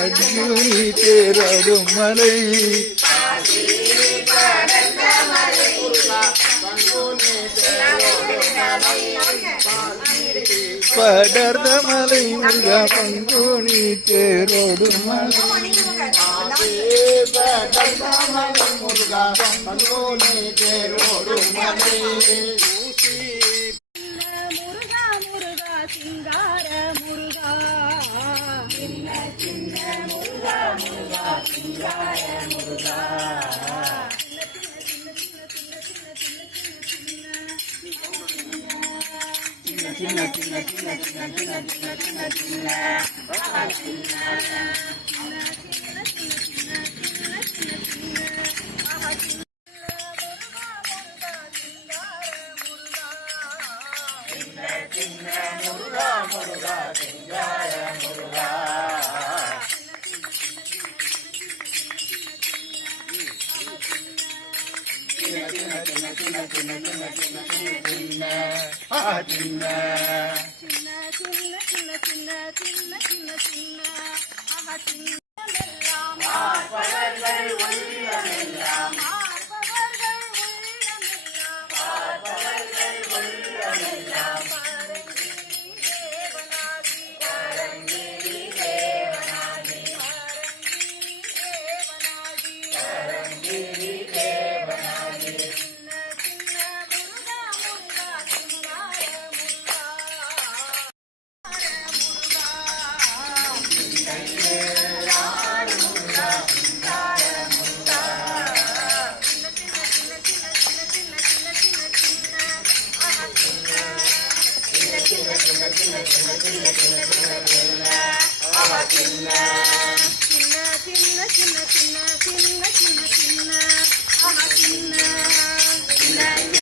பங்குனி தேரோடும் மலை படர்ந்த மலை முருகா பங்குனி தேரோடும் மலை முருகா பங்குனி தேரோடும் மலை முருகா முருகா சிங்கார முருகா சின்ன சின்ன முருகா முருகா சிங்கார முருகா சின்ன சின்ன சின்ன சின்ன சின்ன சின்ன சின்ன சின்ன முருகா முருகா சிங்கார முருகா சின்ன சின்ன சின்ன சின்ன சின்ன சின்ன சின்ன சின்ன சின்ன சின்ன சின்ன சின்ன சின்ன சின்ன சின்ன மார்பவர்கள் உள்ளமெல்லாம் மார்பவர்கள் உள்ளமெல்லாம் சின்ன